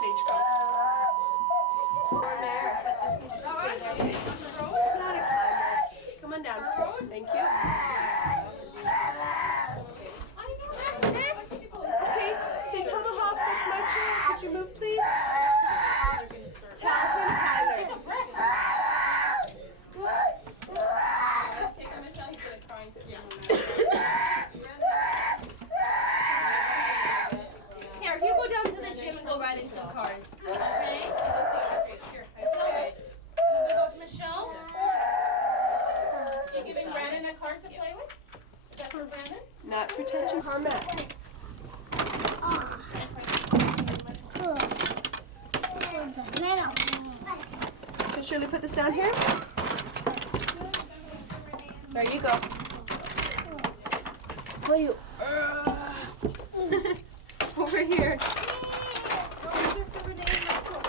Sage, go. Or Mare, but this needs to stay there. Not a climber. Come on down. Thank you. Okay, say Tomahawk, that's my chair. Could you move, please? Tell him, Tyler. Here, you go down to the gym and go ride in some cars. Okay? It's alright. You gonna go with Michelle? You giving Brandon a card to play with? Is that for Brandon? Not for touching her mat. Can Shirley put this down here? There you go. Oh, you. Over here.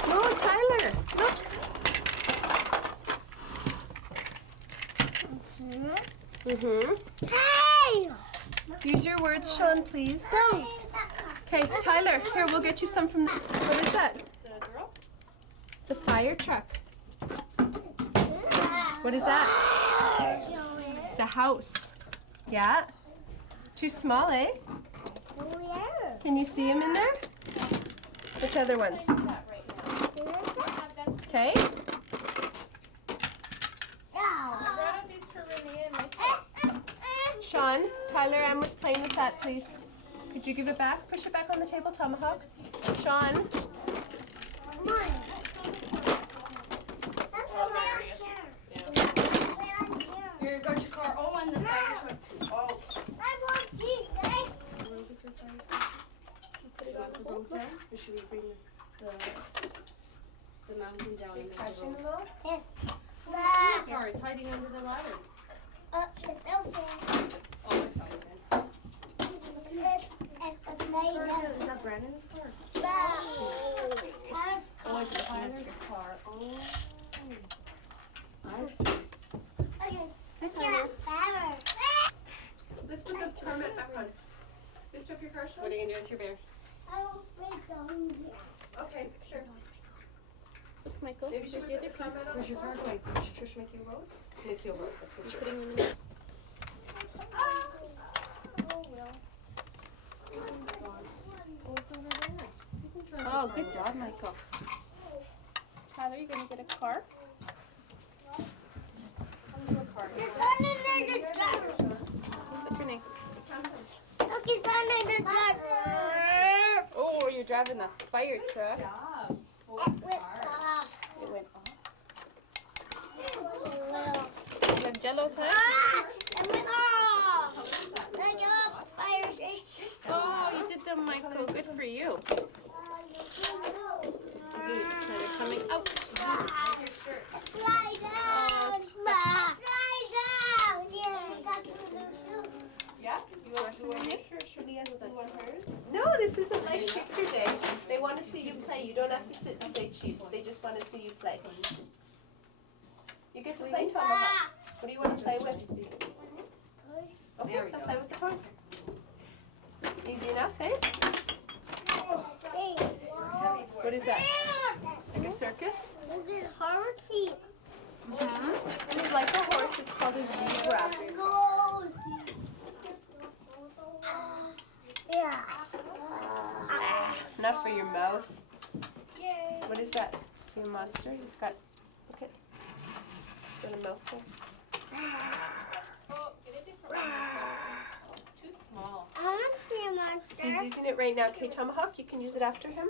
No, Tyler. Look. Hey! Use your words, Sean, please. Okay, Tyler. Here, we'll get you some from. What is that? It's a fire truck. What is that? It's a house. Yeah? Too small, eh? Can you see him in there? Which other ones? Okay. Sean, Tyler, Ann was playing with that, please. Could you give it back? Push it back on the table, Tomahawk. Sean. Here, got your car. Oh, and the fire truck too. Oh. Put it on the boat down, or should we bring the mountain down in the middle? Yes. The car, it's hiding under the ladder. It's open. Oh, it's open. Is that Brandon's car? Oh, it's Tyler's car. Oh. Let's put the car mat back on. Lift up your car, Sean. What are you going to do with your bear? Okay, sure. Michael, Maybe where's the other piece? Where's your car going? Should Trish make you a road? Make you a road. Let's get Putting them in the... Oh, good job, Michael. Tyler, you gonna get a car? What's your name? Look, it's under the truck. Oh, you're driving the fire truck. It went off. It went off. It You have jello time? went off. Take it off, fire station. Oh, you did them, Michael. Good for you. They're coming out. Slide down. Slide down. Yeah? You want to make sure Shirley has a blue on hers? No, this isn't like picture day. They want to see you play. You don't have to sit and say cheese. They just want to see you play. You get to play, Tomahawk. What do you want to play with? Okay, There we they'll go. play with the toys. Easy enough, eh? What is that? Like a circus? It's like a horse. It's called a zebra. Enough for your mouth. Yay. What is that? See a monster? He's got. Look at. He's got a mouthful. Oh, get a different one. Oh, it's too small. He's using it right now. Okay, Tomahawk, you can use it after him.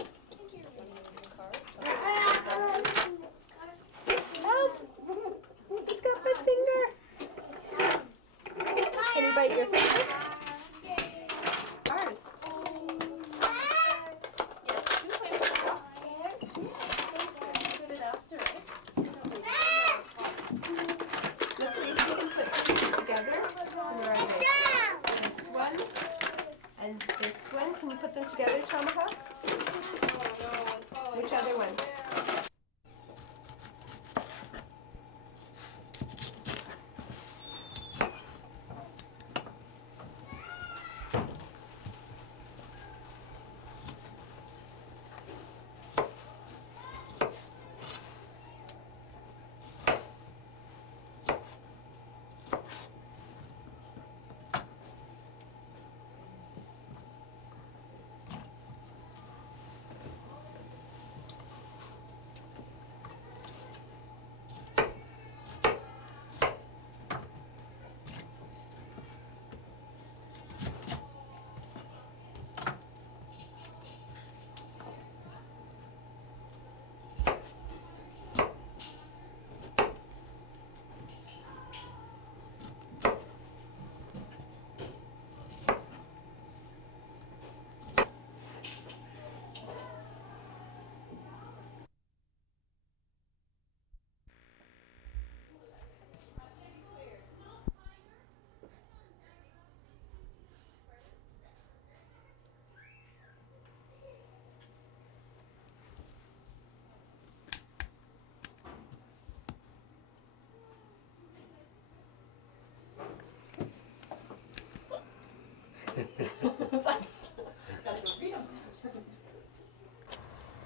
Help! He's got my finger. Can you bite your finger? Ours. Let's see if we can put these together. Where are they? This one and this one. Can you put them together, Tomahawk? Which other ones?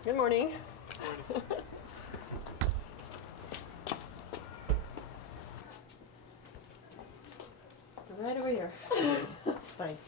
Good morning. Right over here. Thanks.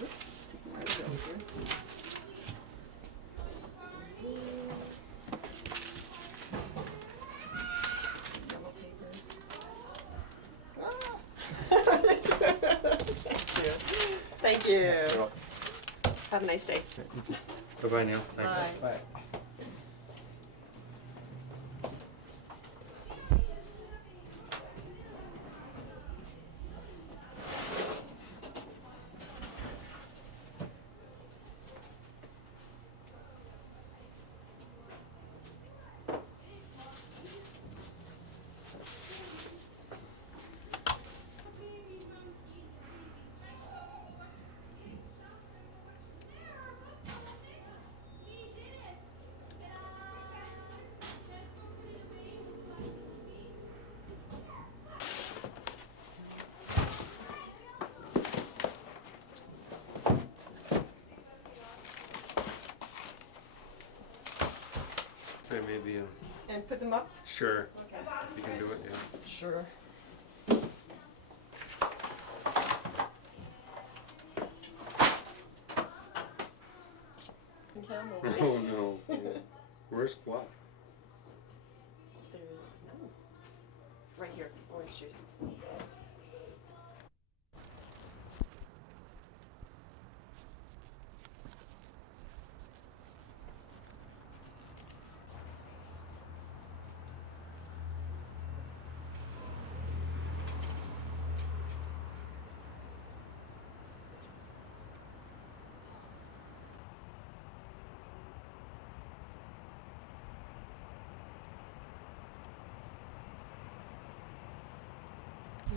Oops, taking my bills here. Yellow paper. Thank you. Thank you. Have a nice day. Bye-bye now. Thanks. Bye. Say maybe And put them up? sure. Okay. You can do it, yeah. Sure. Camels. Oh no. Where's Squat? There's no. Right here, orange juice.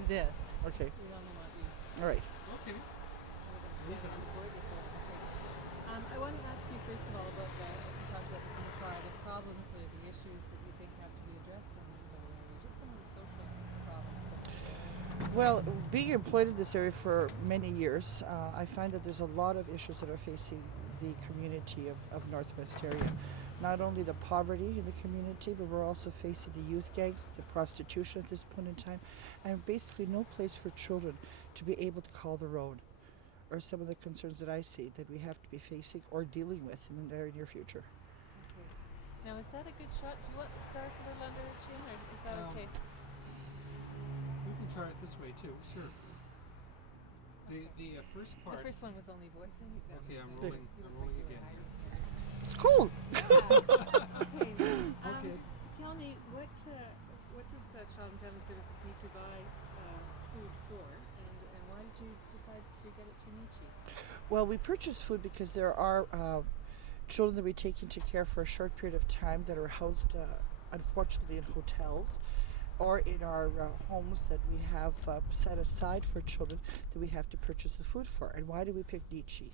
This. Okay, We don't know what we. all right. Okay. I want to ask you first of all about the, you talked about this in the car, the problems or the issues that you think have to be addressed in this whole area, just some of the social problems. Well, being employed in this area for many years, I find that there's a lot of issues that are facing the community of Northwest area. Not only the poverty in the community, but we're also facing the youth gangs, the prostitution at this point in time, and basically no place for children to be able to call their own, are some of the concerns that I see that we have to be facing or dealing with in the very near future. Okay. Now, is that a good shot? Do you want the scarf a little under your chin, or is that okay? We can try it this way too, sure. The first part. The first one was only voicing. Okay, I'm rolling again here. It's cool. Okay. Okay. Tell me, what does Child and Family Services need to buy food for, and why did you decide to get it through Neechi? Well, we purchase food because there are children that we take into care for a short period of time that are housed, unfortunately, in hotels or in our homes that we have set aside for children that we have to purchase the food for. And why do we pick Neechi?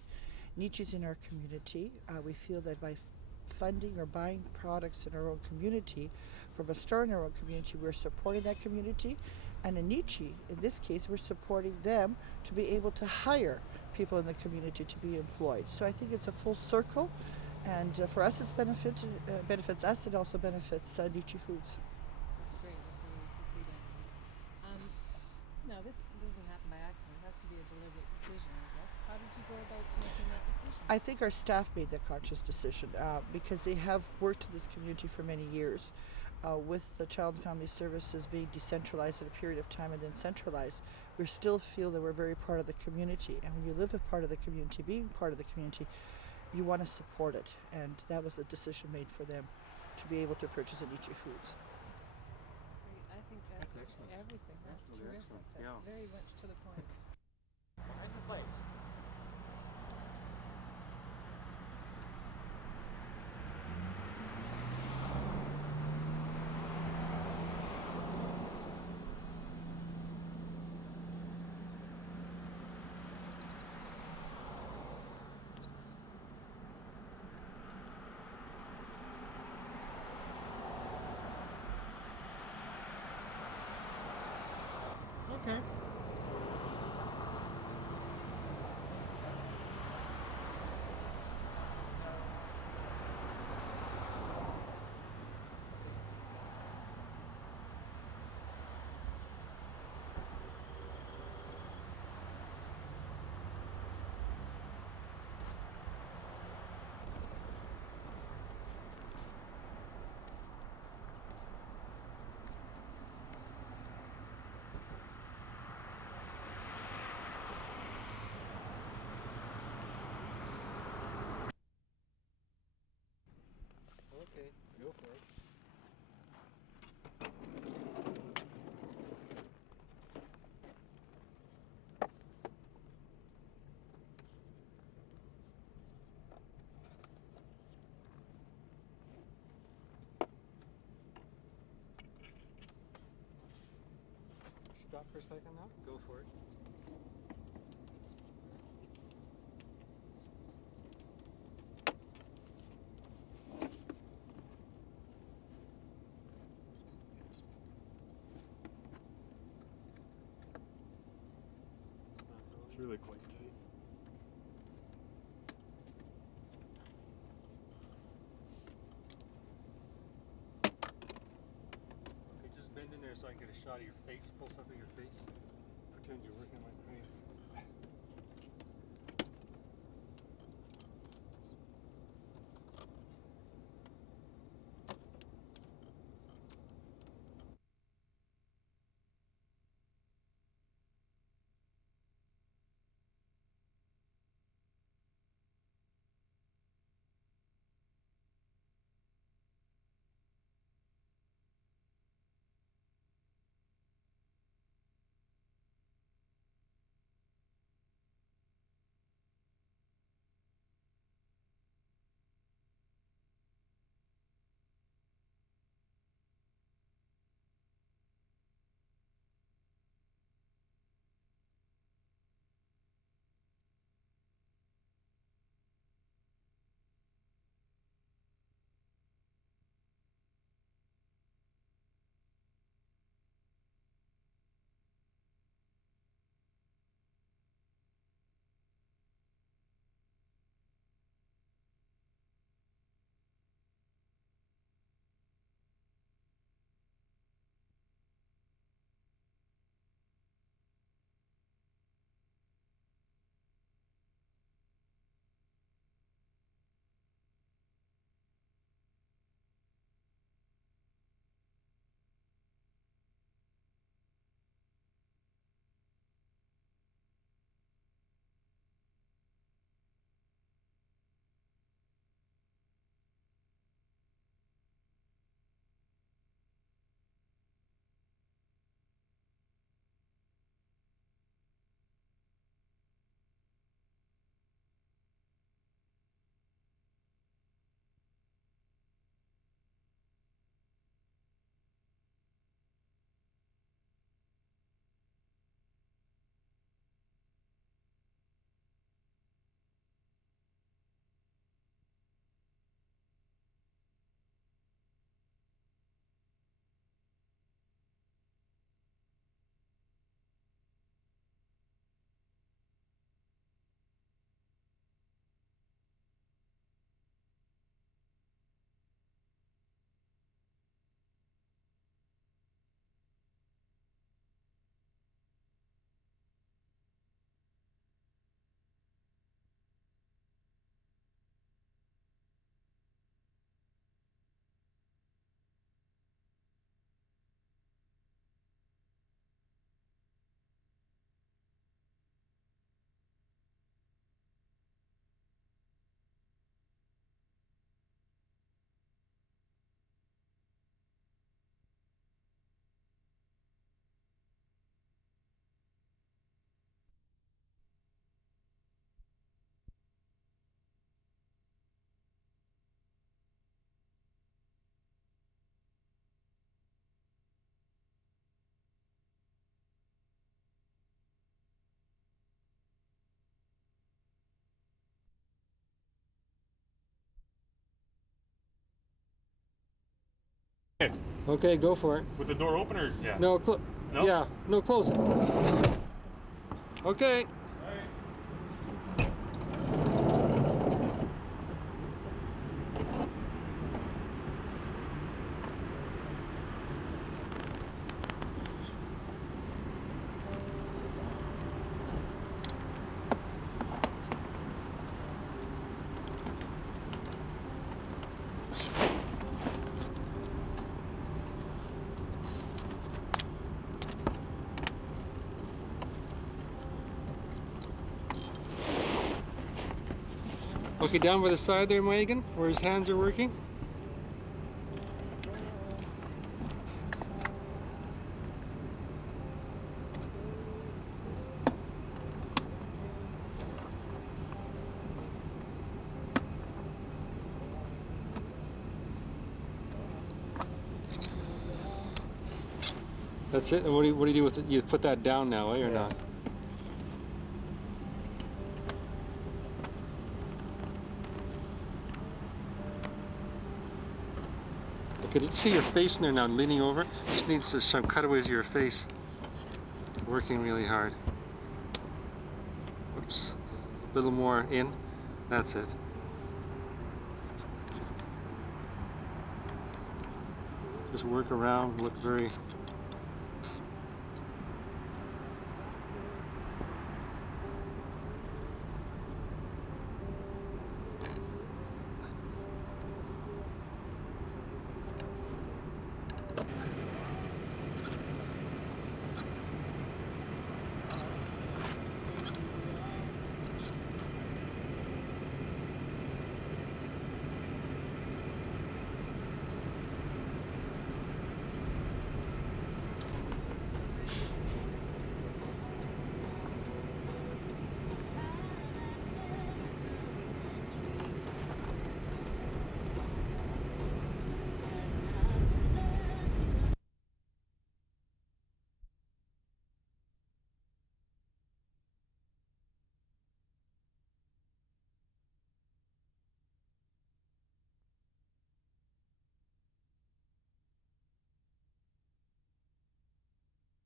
Neechi's in our community. We feel that by funding or buying products in our own community from a store in our own community, we're supporting that community. And in Neechi, in this case, we're supporting them to be able to hire people in the community to be employed. So I think it's a full circle, and for us, it's benefits us. It also benefits Neechi Foods. That's great. That's a really complete answer. Now, this doesn't happen by accident. It has to be a deliberate decision, I guess. How did you go about making that decision? I think our staff made that conscious decision because they have worked in this community for many years. with the Child and Family Services being decentralized at a period of time and then centralized, we still feel that we're very part of the community. And when you live a part of the community, being part of the community, you want to support it. And that was a decision made for them to be able to purchase a Neechi Foods. Great. I think that's excellent. everything. That's really terrific. excellent. That's Yeah. very much to the point. Behind your place. Okay. Okay, go for it. Stop for a second now? Go for it. It's really quite tight. Okay, just bend in there so I can get a shot of your face, close up of your face. Pretend you're working like crazy. Okay, go for it. With the door open or yeah? No, No? yeah, no, close it. Okay. Okay, down by the side there, Megan, where his hands are working. That's it. And what do you do with it? You put that down now, eh, or not? Okay, let's see your face in there now, leaning over. Just needs some cutaways of your face. Working really hard. Oops. A little more in. That's it. Just work around, look very